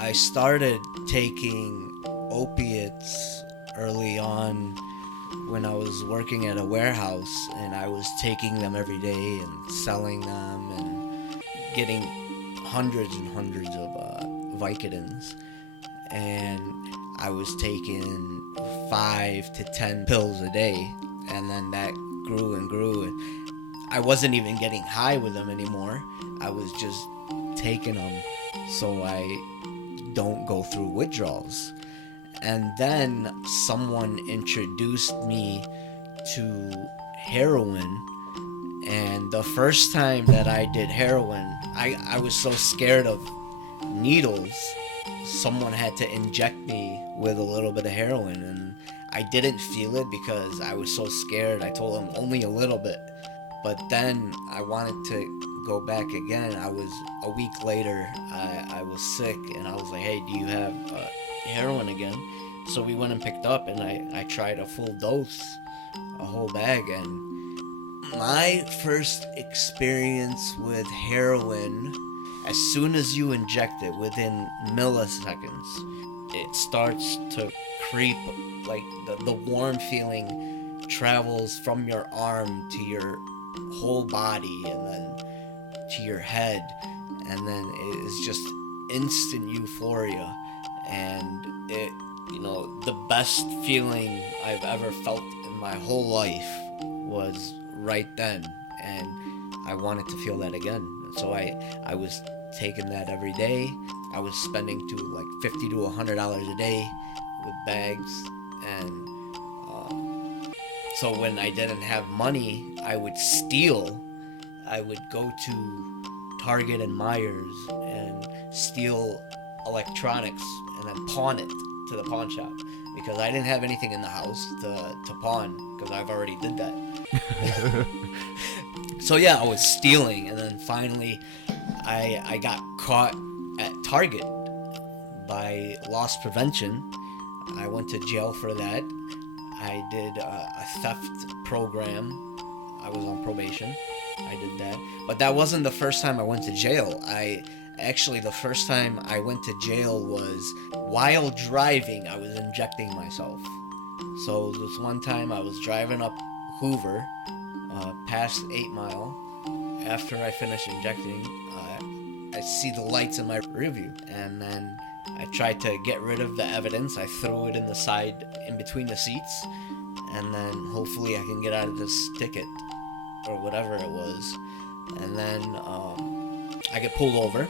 I started taking opiates early on when I was working at a warehouse, and I was taking them every day and selling them and getting hundreds and hundreds of Vicodins. And I was taking 5 to 10 pills a day, and then that grew and grew. And I wasn't even getting high with them anymore. I was just taking them so I don't go through withdrawals. And then someone introduced me to heroin. And the first time that I did heroin, I was so scared of needles. Someone had to inject me with a little bit of heroin, and I didn't feel it because I was so scared. I told them only a little bit. But then I wanted to go back again. I was a week later, I was sick, and I was like, hey, do you have heroin again? So we went and picked up, and I tried a full dose, a whole bag. And my first experience with heroin, as soon as you inject it, within milliseconds, it starts to creep. Like the warm feeling travels from your arm to your whole body, and then to your head, and then it is just instant euphoria. And it, the best feeling I've ever felt in my whole life was right then, and I wanted to feel that again. So I was taking that every day. I was spending to like $50 to $100 a day with bags. And so when I didn't have money, I would steal. I would go to Target and Myers and steal electronics and then pawn it to the pawn shop, because I didn't have anything in the house to pawn, because I've already did that. So yeah, I was stealing, and then finally I got caught at Target by loss prevention. I went to jail for that. I did a theft program. I was on probation. I did that. But that wasn't the first time I went to jail. The first time I went to jail was while driving. I was injecting myself. So this one time I was driving up Hoover, past 8 Mile. After I finished injecting, I see the lights in my rearview, and then I tried to get rid of the evidence. I threw it in the side, in between the seats, and then hopefully I can get out of this ticket, or whatever it was. And then I get pulled over,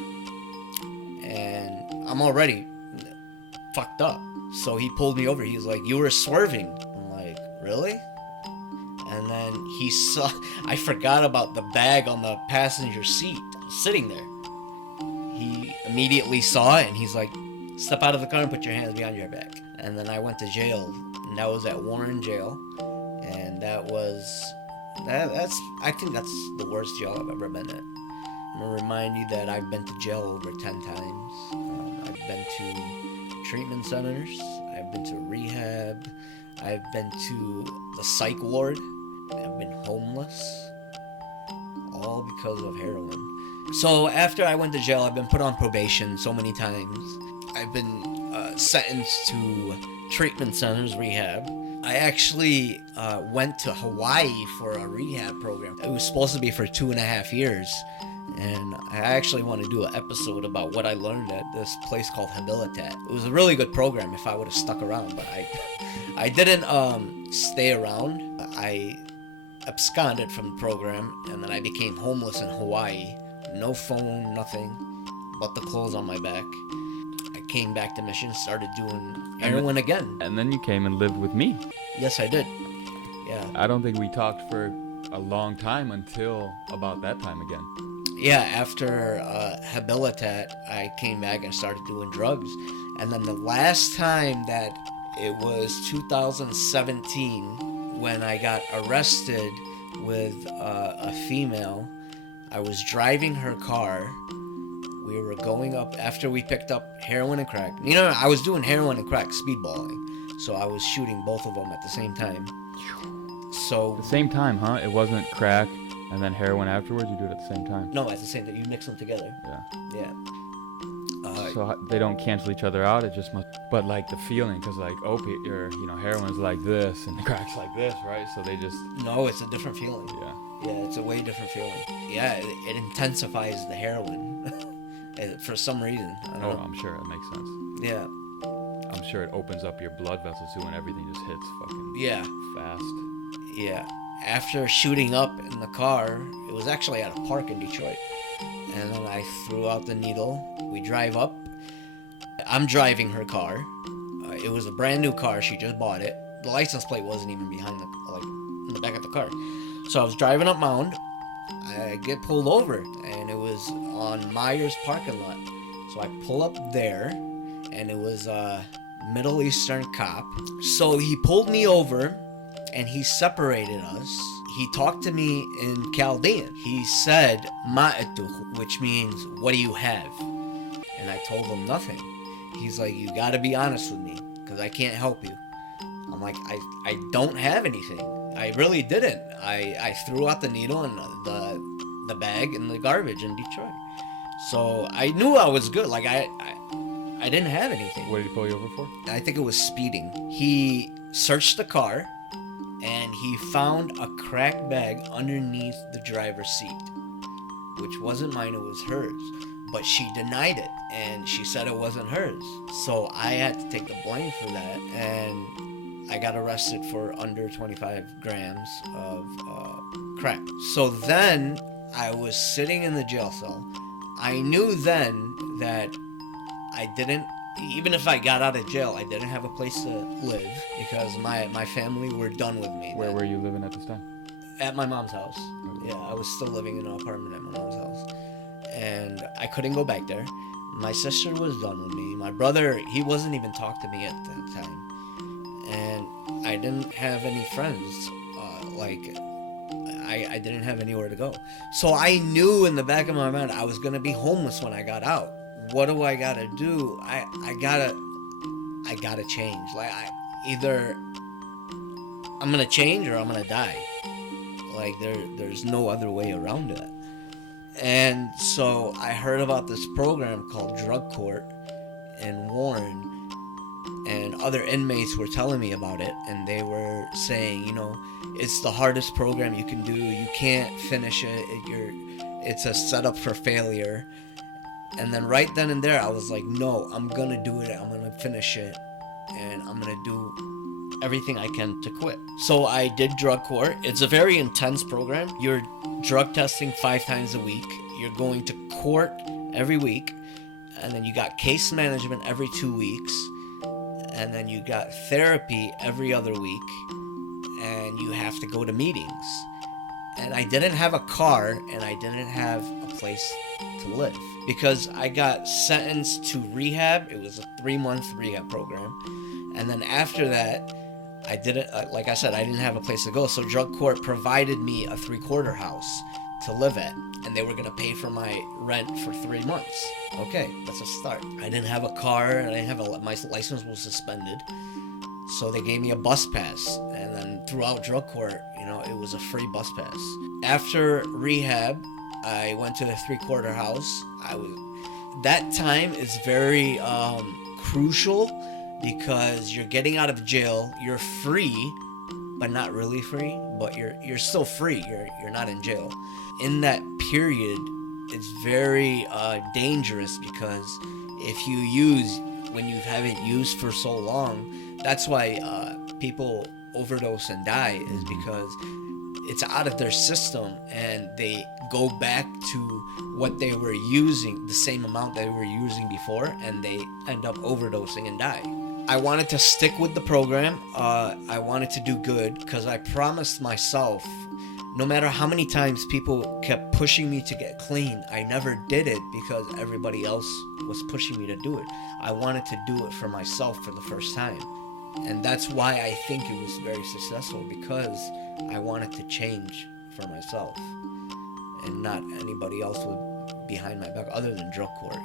and I'm already fucked up. So he pulled me over. He's like, "You were swerving." I'm like, "Really?" And then he saw, I forgot about the bag on the passenger seat sitting there. He immediately saw it, and he's like, "Step out of the car and put your hands behind your back." And then I went to jail, and that was at Warren Jail. And I think that's the worst jail I've ever been at. I'm gonna remind you that I've been to jail over 10 times. I've been to treatment centers. I've been to rehab. I've been to the psych ward. I've been homeless. All because of heroin. So after I went to jail, I've been put on probation so many times. I've been sentenced to treatment centers, rehab. I actually went to Hawaii for a rehab program. It was supposed to be for 2.5 years. And I actually want to do an episode about what I learned at this place called Habilitat. It was a really good program if I would have stuck around, but I didn't stay around. I absconded from the program, and then I became homeless in Hawaii. No phone, nothing but the clothes on my back. I came back to Mission, started doing heroin again. And then you came and lived with me. Yes, I did. Yeah. I don't think we talked for a long time until about that time again. Yeah, after Habilitat, I came back and started doing drugs. And then the last time that, it was 2017, when I got arrested with a female. I was driving her car. We were going up after we picked up heroin and crack. I was doing heroin and crack speedballing. So I was shooting both of them at the same time. So the same time, huh? It wasn't crack and then heroin afterwards? You do it at the same time? No, at the same time. You mix them together. Yeah. So they don't cancel each other out. It just must. But like the feeling, because like opiate or heroin's like this and the crack's like this, right? So they just. No, it's a different feeling. Yeah. Yeah, it's a way different feeling. Yeah, it intensifies the heroin for some reason. I don't know. I'm sure it makes sense. Yeah. I'm sure it opens up your blood vessels too, and everything just hits fucking fast. Yeah. After shooting up in the car, it was actually at a park in Detroit. And then I threw out the needle. We drive up. I'm driving her car. It was a brand new car. She just bought it. The license plate wasn't even behind in the back of the car. So I was driving up Mound. I get pulled over, and it was on Myers parking lot. So I pull up there, and it was a Middle Eastern cop. So he pulled me over, and he separated us. He talked to me in Chaldean. He said, Ma'atuh, which means, what do you have? And I told him nothing. He's like, you gotta be honest with me, because I can't help you. I'm like, I don't have anything. I really didn't. I threw out the needle and the bag in the garbage in Detroit. So I knew I was good. Like, I didn't have anything. What did he pull you over for? I think it was speeding. He searched the car, and he found a crack bag underneath the driver's seat, which wasn't mine, it was hers. But she denied it, and she said it wasn't hers. So I had to take the blame for that, and I got arrested for under 25 grams of crack. So then I was sitting in the jail cell. I knew then that I didn't, even if I got out of jail, I didn't have a place to live because my family were done with me. Where were you living at this time? At my mom's house. Yeah, I was still living in an apartment at my mom's house. And I couldn't go back there. My sister was done with me. My brother, he wasn't even talking to me at that time. And I didn't have any friends. I didn't have anywhere to go. So I knew in the back of my mind I was going to be homeless when I got out. What do I got to do? I gotta change. Like, either I'm going to change or I'm going to die. Like, there's no other way around it. And so I heard about this program called Drug Court in Warren, and other inmates were telling me about it, and they were saying, it's the hardest program you can do. You can't finish it. It's a setup for failure. And then right then and there, I was like, no, I'm going to do it. I'm going to finish it, and I'm going to do everything I can to quit. So I did Drug Court. It's a very intense program. You're drug testing 5 times a week. You're going to court every week, and then you got case management every 2 weeks, and then you got therapy every other week, and you have to go to meetings. And I didn't have a car, and I didn't have a place to live because I got sentenced to rehab. It was a 3-month rehab program, and then after that, I didn't, like I said, I didn't have a place to go. So Drug Court provided me a 3-quarter house to live at, and they were going to pay for my rent for 3 months. Okay, that's a start. I didn't have a car, and my license was suspended. So they gave me a bus pass, and then throughout Drug Court, it was a free bus pass. After rehab, I went to the 3-quarter house. That time is very crucial because you're getting out of jail. You're free, but not really free. But you're still free. You're not in jail. In that period, it's very dangerous because if you use when you haven't used for so long, that's why people overdose and die, is because it's out of their system and they go back to what they were using, the same amount they were using before, and they end up overdosing and die. I wanted to stick with the program. I wanted to do good because I promised myself, no matter how many times people kept pushing me to get clean, I never did it because everybody else was pushing me to do it. I wanted to do it for myself for the first time. And that's why I think it was very successful, because I wanted to change for myself and not anybody else behind my back other than Drug Court,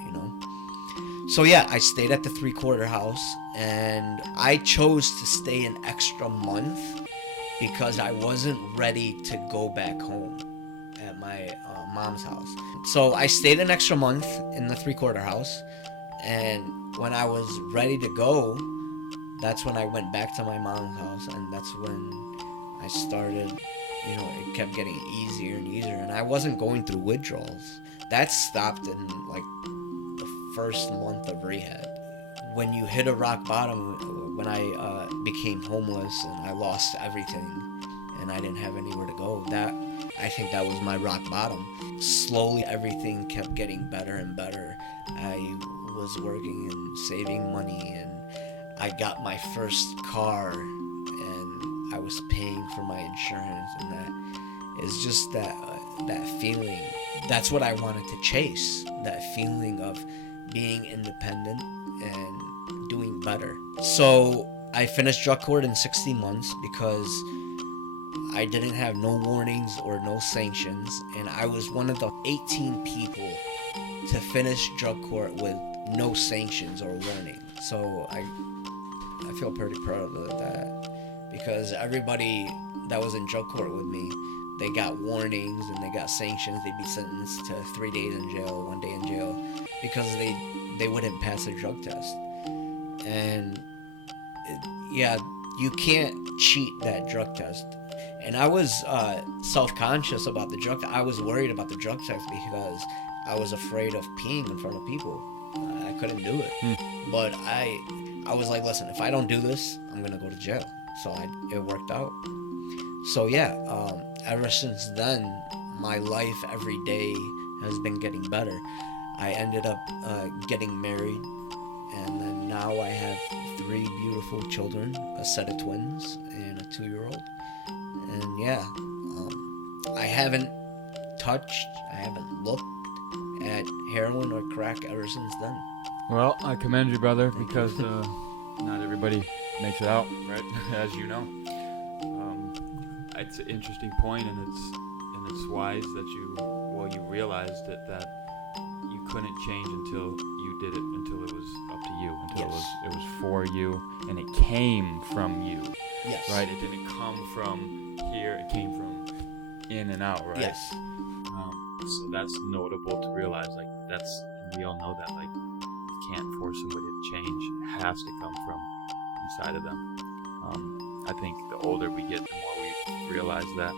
So yeah, I stayed at the 3-quarter house, and I chose to stay an extra month because I wasn't ready to go back home at my mom's house. So I stayed an extra month in the 3-quarter house, And when I was ready to go, that's when I went back to my mom's house, and that's when I started, it kept getting easier and easier, and I wasn't going through withdrawals. That stopped in like the first month of rehab. When you hit a rock bottom, when I became homeless and I lost everything and I didn't have anywhere to go, I think that was my rock bottom. Slowly, everything kept getting better and better. I was working and saving money, and I got my first car, and I was paying for my insurance, and that is just that feeling. That's what I wanted to chase. That feeling of being independent and doing better. So I finished drug court in 60 months because I didn't have no warnings or no sanctions, and I was one of the 18 people to finish drug court with no sanctions or warning. So I feel pretty proud of that, because everybody that was in drug court with me, they got warnings and they got sanctions. They'd be sentenced to 3 days in jail, 1 day in jail, because they wouldn't pass a drug test. And yeah, you can't cheat that drug test. And I was self-conscious about the drug test. I was worried about the drug test because I was afraid of peeing in front of people. I couldn't do it. But I was like, listen, if I don't do this, I'm gonna go to jail. So it worked out. So yeah, ever since then, my life every day has been getting better. I ended up getting married, and then now I have 3 beautiful children, a set of twins and a 2-year-old. And yeah, I haven't looked at heroin or crack ever since then. Well, I commend you, brother, because not everybody makes it out, right? As you know. It's an interesting point, and it's wise that you realized that you couldn't change until you did it, until it was up to you, until it was for you, and it came from you. Yes. Right? It didn't come from here, it came from in and out, right? Yes. So that's notable to realize, like, we all know that, like, you can't force somebody to change. It has to come from inside of them. I think the older we get, the more we realize that.